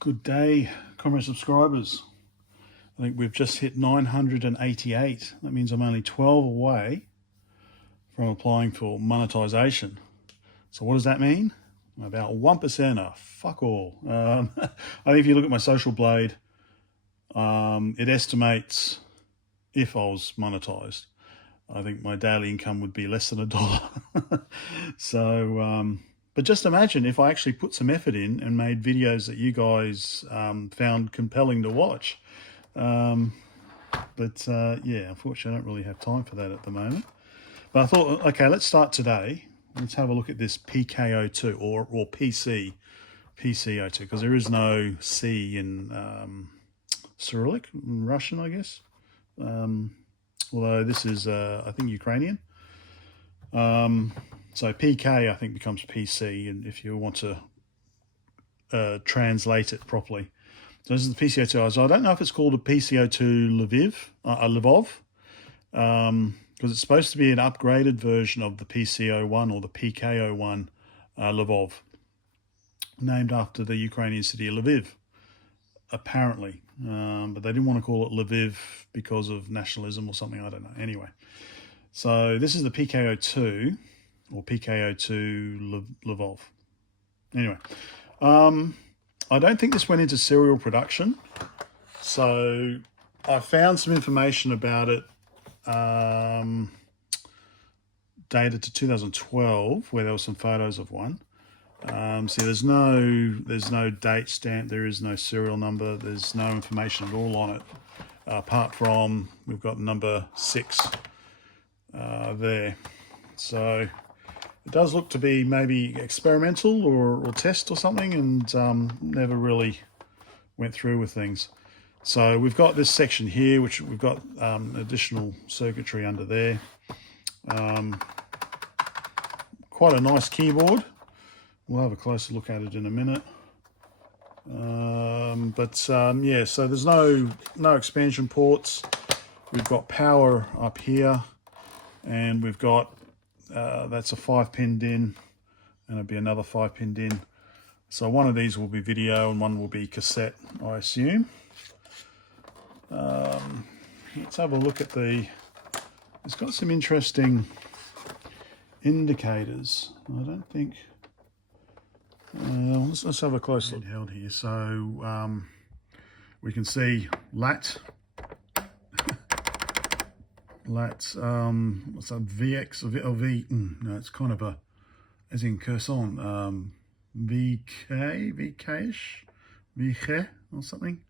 Good day, comrade subscribers. I think we've just hit 988. That means I'm only 12 away from applying for monetization. So what does that mean? About 1%. Fuck all. I think if you look at my social blade, it estimates if I was monetized. I think my daily income would be less than $1. So, but just imagine if I actually put some effort in and made videos that you guys found compelling to watch. Yeah, unfortunately I don't really have time for that at the moment. But I thought, okay, let's start today. Let's have a look at this ПК-02 or PC-02, because there is no C in Cyrillic, in Russian, I guess. Although this is, I think, Ukrainian. So PK, I think, becomes PC, and if you want to translate it properly. So this is the PC-02. So I don't know if it's called a PC-02 Lvov, because it's supposed to be an upgraded version of the PC-01 or the ПК-01 Lvov, named after the Ukrainian city of Lviv, apparently. But they didn't want to call it Lviv because of nationalism or something, I don't know. Anyway, so this is the ПК-02 or ПК-02 Lvov. Anyway, I don't think this went into serial production. So I found some information about it dated to 2012, where there were some photos of one. See, there's no date stamp, there is no serial number, there's no information at all on it, apart from we've got number 6 there. So it does look to be maybe experimental or test or something, and never really went through with things. So we've got this section here, which we've got additional circuitry under there. Quite a nice keyboard. We'll have a closer look at it in a minute. Yeah, so there's no expansion ports. We've got power up here, and we've got that's a 5-pin DIN, and it'll be another 5-pin DIN. So one of these will be video and one will be cassette, I assume. Let's have a look at it's got some interesting indicators. I don't think, let's have a close look held here. So we can see lat, what's that, VX or V, no, it's kind of a, as in Kherson, VK-ish, VK or something.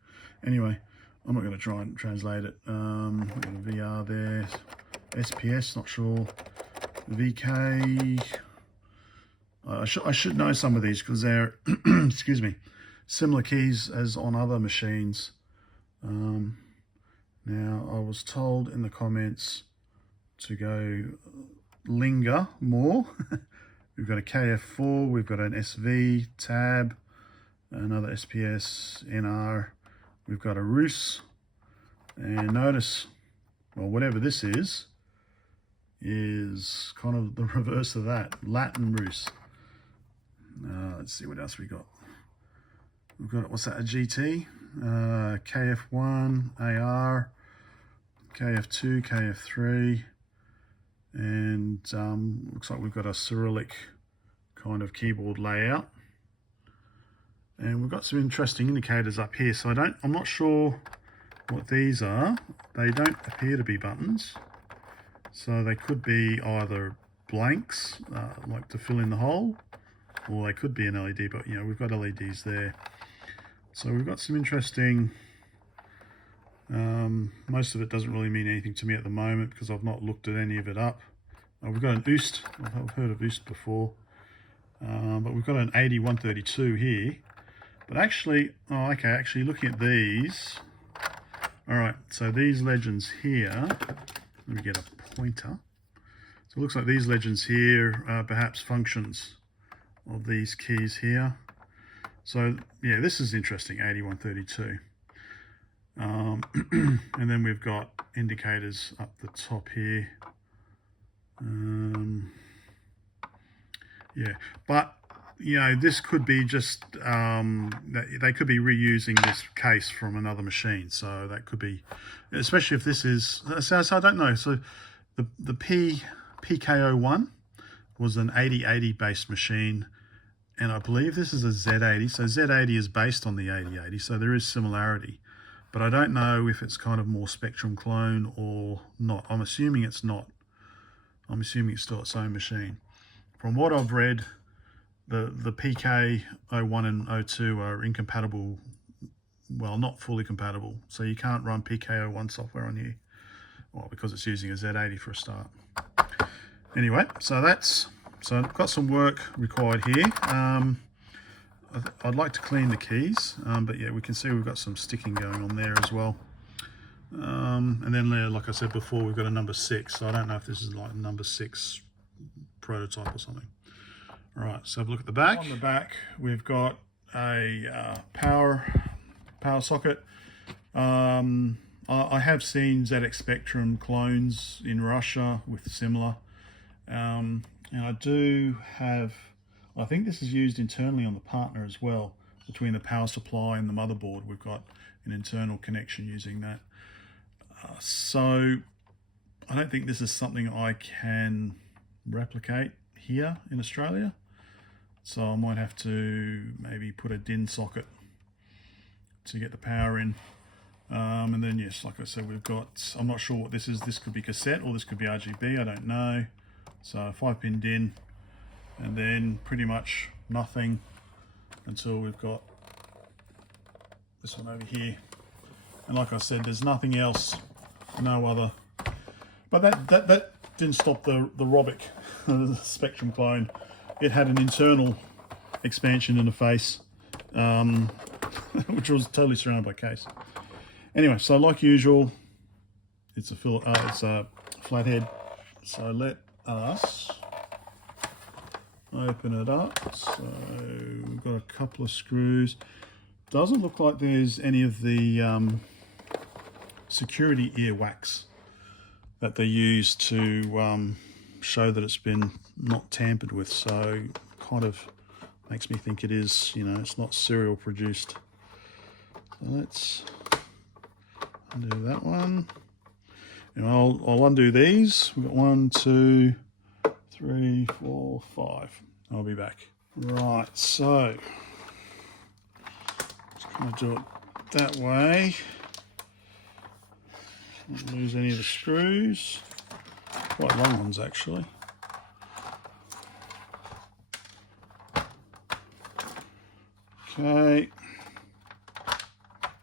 Anyway, I'm not going to try and translate it. We've got a VR there, SPS, not sure, VK. I should know some of these because they're, excuse me, similar keys as on other machines. Now, I was told in the comments to go linger more. We've got a KF4, we've got an SV, tab, another SPS, NR, we've got a Rus, and notice, well, whatever this is kind of the reverse of that, Latin Rus. Let's see what else we got. We've got, what's that, a GT, KF1, AR, KF2, KF3, and looks like we've got a Cyrillic kind of keyboard layout. And we've got some interesting indicators up here. So I'm not sure what these are. They don't appear to be buttons. So they could be either blanks, like to fill in the hole, or they could be an LED, but you know, we've got LEDs there. So we've got some interesting, most of it doesn't really mean anything to me at the moment because I've not looked at any of it up. We've got an Oost, I've heard of Oost before, but we've got an 8132 here. But actually, oh, okay, actually looking at these, all right, so these legends here, let me get a pointer. So it looks like these legends here are perhaps functions of these keys here. So yeah, this is interesting, 8132. And then we've got indicators up the top here. Yeah, but you know, this could be just, they could be reusing this case from another machine. So that could be, especially if this is, so I don't know. So the PK-01 was an 8080 based machine. And I believe this is a Z80. So Z80 is based on the 8080. So there is similarity. But I don't know if it's kind of more Spectrum clone or not. I'm assuming it's not. I'm assuming it's still its own machine. From what I've read, the PK-01 and 02 are incompatible, well, not fully compatible. So you can't run PK-01 software on here, well, because it's using a Z80 for a start. Anyway, so I've got some work required here. I'd like to clean the keys, but yeah, we can see we've got some sticking going on there as well. And then, like I said before, we've got a number 6. So I don't know if this is like a number 6 prototype or something. All right, so have a look at the back. On the back, we've got a power socket. I have seen ZX Spectrum clones in Russia with similar. And I do have, I think this is used internally on the partner as well. Between the power supply and the motherboard, we've got an internal connection using that. So I don't think this is something I can replicate here in Australia. So I might have to maybe put a DIN socket to get the power in. And then, yes, like I said, we've got, I'm not sure what this is. This could be cassette or this could be RGB, I don't know. So 5-pin DIN, and then pretty much nothing until we've got this one over here. And like I said, there's nothing else, no other. But that didn't stop the Robic, the Spectrum clone. It had an internal expansion interface, which was totally surrounded by case. Anyway, so like usual, it's a flathead. So let us open it up. So we've got a couple of screws. Doesn't look like there's any of the security earwax that they use to show that it's been not tampered with. So kind of makes me think it is, you know, it's not serial produced. So let's undo that one. And I'll undo these. We've got 1, 2, 3, 4, 5. I'll be back. Right, so just going to do it that way. Don't lose any of the screws. Quite long ones actually. Okay.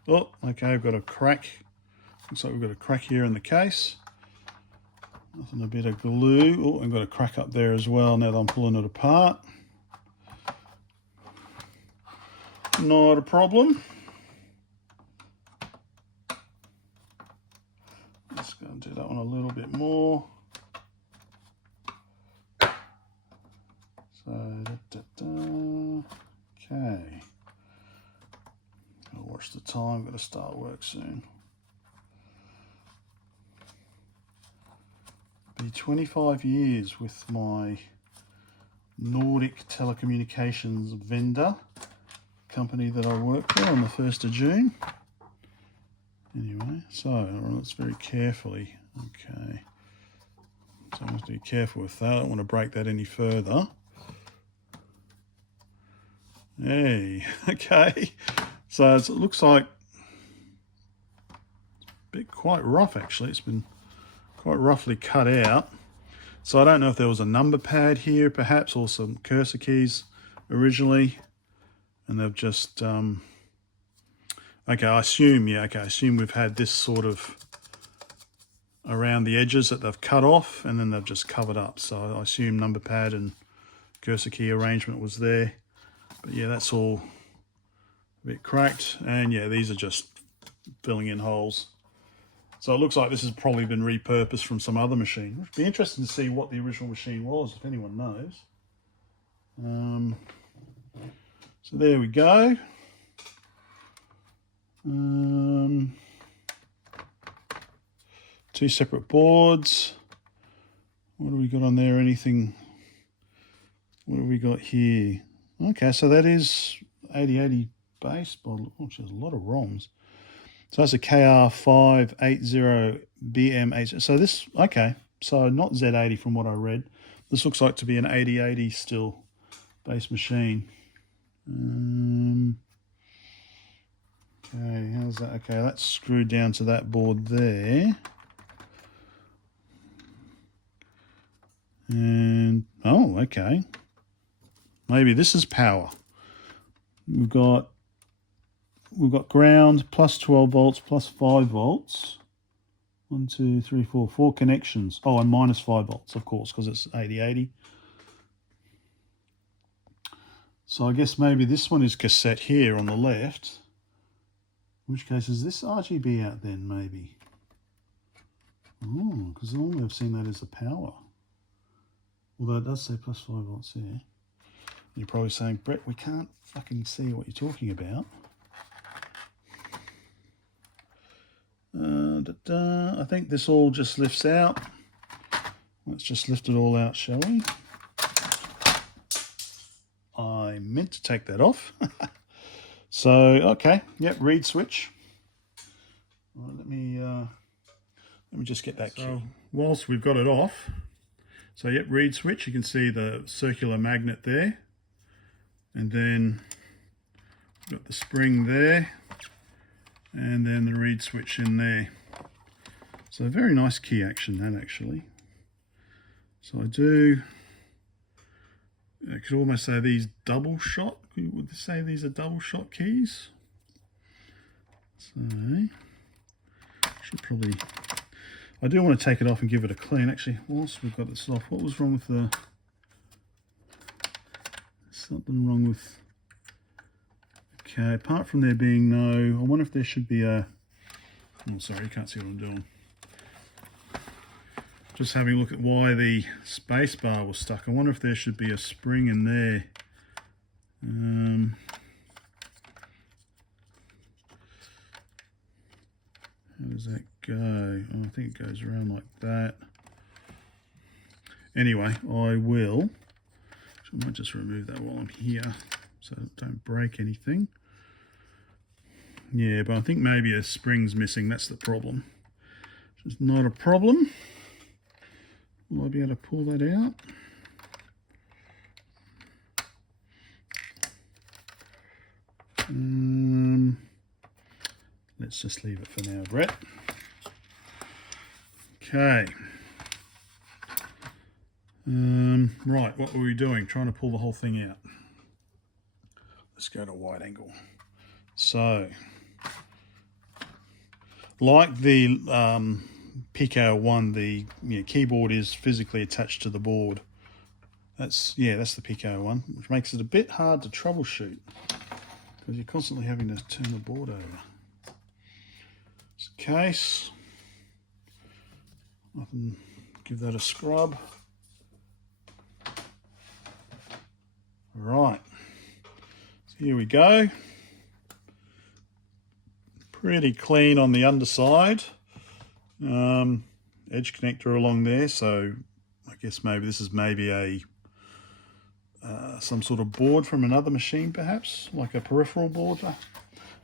Oh, okay, I've got a crack. Looks like we've got a crack here in the case. Nothing, a bit of glue. Oh, I've got a crack up there as well now that I'm pulling it apart. Not a problem. Let's go and do that one a little bit more. So, okay. I'll watch the time, got to start work soon. Be 25 years with my Nordic telecommunications vendor company that I work for on the 1st of June. Anyway, so let's very carefully, okay. So I have to be careful with that. I don't want to break that any further. Hey, okay. So it looks like it's quite rough actually. It's been quite roughly cut out. So I don't know if there was a number pad here perhaps, or some cursor keys originally, and they've just okay, I assume, yeah, okay, I assume we've had this sort of around the edges that they've cut off and then they've just covered up. So I assume number pad and cursor key arrangement was there. But yeah, that's all a bit cracked, and yeah, these are just filling in holes. So it looks like this has probably been repurposed from some other machine. It'd be interesting to see what the original machine was, if anyone knows. So there we go. Two separate boards. What do we got on there? Anything? What have we got here? Okay, so that is 8080 base. Oh, there's a lot of ROMs. So that's a KR580BM8. So this, okay, so not Z80 from what I read. This looks like to be an 8080 still base machine. Okay, how's that? Okay, that's screwed down to that board there. And, oh, okay. Maybe this is power. We've got ground plus 12 volts plus 5 volts. 1, 2, 3, 4, 4 connections. Oh, and minus 5 volts, of course, because it's 8080. So I guess maybe this one is cassette here on the left. In which case, is this RGB out then, maybe? Oh, because normally I've seen that as the power. Although it does say plus 5 volts here. You're probably saying, Brett, we can't fucking see what you're talking about. I think this all just lifts out. Let's just lift it all out, shall we? I meant to take that off. So, okay, yep, read switch. Well, let me just get that key. Whilst we've got it off, so yep, read switch, you can see the circular magnet there. And then we've got the spring there. And then the read switch in there. So a very nice key action, that actually. So I could almost say these double shot. Would they say these are double shot keys? So should probably. I do want to take it off and give it a clean. Actually, whilst we've got this off, what was wrong with the? Something wrong with. Okay, apart from there being no, I wonder if there should be a. Oh, sorry, you can't see what I'm doing. Just having a look at why the space bar was stuck. I wonder if there should be a spring in there. How does that go? Oh, I think it goes around like that. Anyway, I will. I might just remove that while I'm here so I don't break anything. Yeah, but I think maybe a spring's missing. That's the problem. Which is not a problem. Will I be able to pull that out? Let's just leave it for now, Brett. Okay. Right, what were we doing? Trying to pull the whole thing out. Let's go to wide angle. So, like the PK-01, the keyboard is physically attached to the board. That's the PK-01, which makes it a bit hard to troubleshoot because you're constantly having to turn the board over. Just in case, I can give that a scrub. Right, so here we go. Pretty clean on the underside. Edge connector along there, so I guess maybe this is maybe a some sort of board from another machine, perhaps like a peripheral board,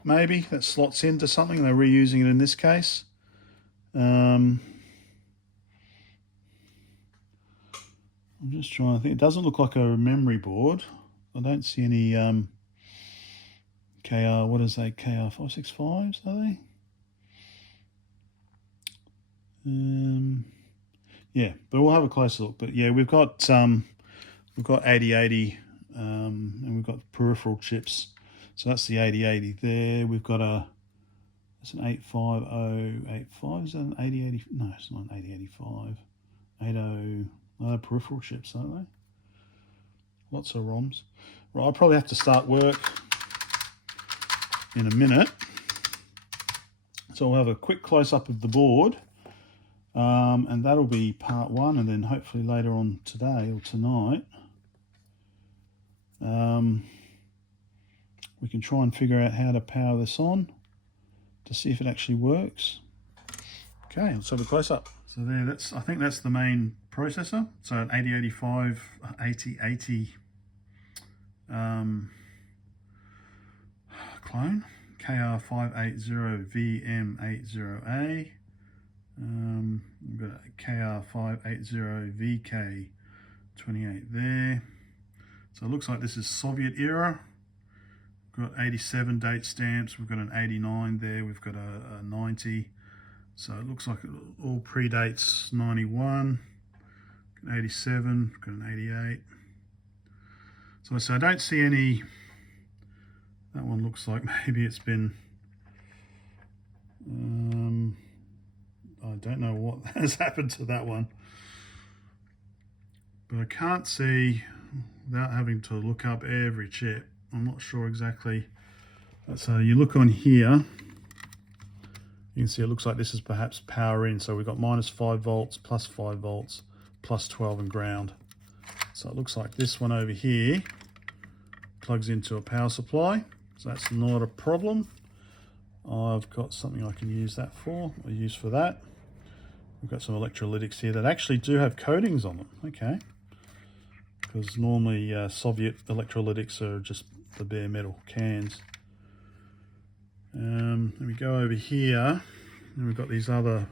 maybe that slots into something. They're reusing it in this case. I'm just trying to think. It doesn't look like a memory board. I don't see any KR. What is that? KR565s, are they? Yeah, but we'll have a closer look. But yeah, we've got 8080 and we've got peripheral chips. So that's the 8080 there. We've got that's an 85085. Is that an 8080? No, it's not an 8085. 80 peripheral chips, aren't they? Lots of ROMs. Right, I'll probably have to start work in a minute. So we'll have a quick close-up of the board. And that'll be part one, and then hopefully later on today or tonight we can try and figure out how to power this on to see if it actually works. Okay, let's have a close-up. So there, I think that's the main processor. So an 8085 8080 clone, KR580VM80A. We've got a KR580VK28 there. So it looks like this is Soviet era. We've got 87 date stamps, we've got an 89 there, we've got a 90. So it looks like it all predates 91, got an 87, got an 88. So I don't see any, that one looks like maybe it's been, I don't know what has happened to that one. But I can't see, without having to look up every chip, I'm not sure exactly. So you look on here, you can see it looks like this is perhaps power in. So we've got -5 volts, +5 volts, +12 and ground. So it looks like this one over here plugs into a power supply. So that's not a problem. I've got something I can use that for, or use for that. We've got some electrolytics here that actually do have coatings on them. Okay. Because normally Soviet electrolytics are just the bare metal cans. Then we go over here, and we've got these other,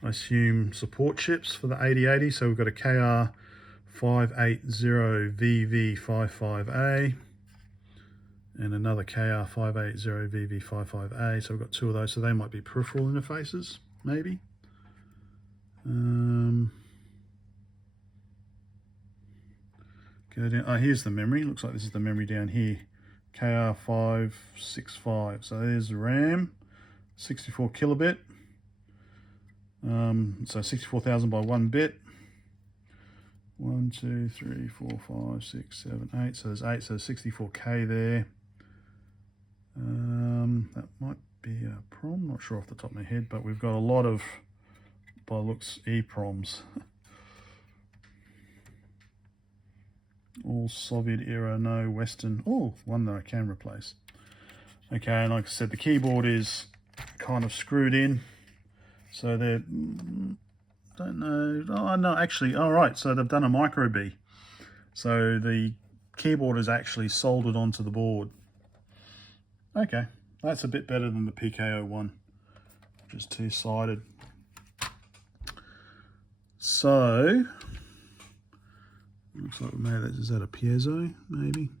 I assume, support chips for the 8080. So we've got a KR580VV55A and another KR580VV55A. So we've got two of those. So they might be peripheral interfaces, maybe. Go down. Oh, here's the memory. Looks like this is the memory down here. KR565. So there's the RAM, 64 kilobit. So 64,000 by 1 bit. 1, 2, 3, 4, 5, 6, 7, 8. So there's 8. So 64K there. That might be a PROM. Not sure off the top of my head, but we've got a lot of, by looks, EPROMs. All Soviet era, no Western. Oh, one that I can replace. Okay, and like I said, the keyboard is kind of screwed in. So they're, don't know. Oh, no, actually, all right. So they've done a micro B. So the keyboard is actually soldered onto the board. Okay, that's a bit better than the PK-01, which is two-sided. So looks like we made that. Is that a piezo, maybe?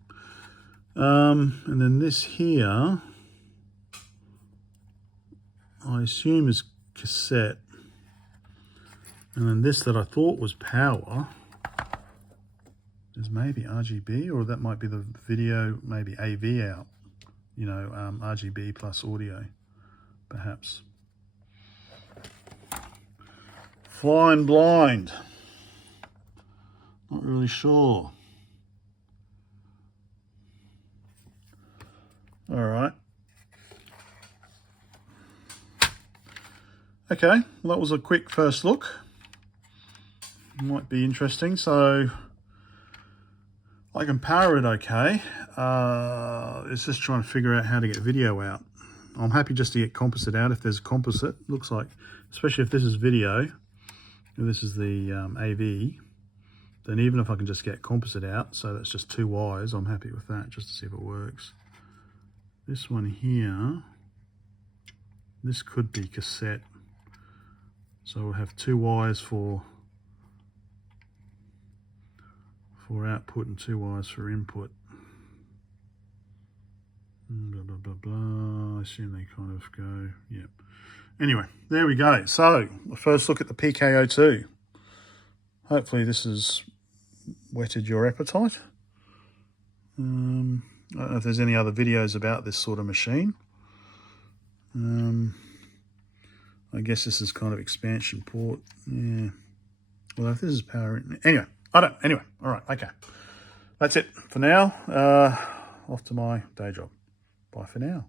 And then this here, I assume is cassette. And then this that I thought was power is maybe RGB, or that might be the video, maybe AV out. You know, RGB plus audio, perhaps. Flying blind. Not really sure. All right. Okay, well, that was a quick first look. Might be interesting. So I can power it okay. It's just trying to figure out how to get video out. I'm happy just to get composite out if there's a composite. Looks like, especially if this is video, if this is the AV, then even if I can just get composite out, so that's just 2 wires, I'm happy with that, just to see if it works. This one here, this could be cassette. So we'll have 2 wires for output and 2 wires for input. Blah, blah, blah, blah. I assume they kind of go, yep. Anyway, there we go. So, the first look at the PK-02. Hopefully this has whetted your appetite. I don't know if there's any other videos about this sort of machine. I guess this is kind of expansion port. Yeah. Well, if this is power, anyway, anyway, all right, okay. That's it for now. Off to my day job. Bye for now.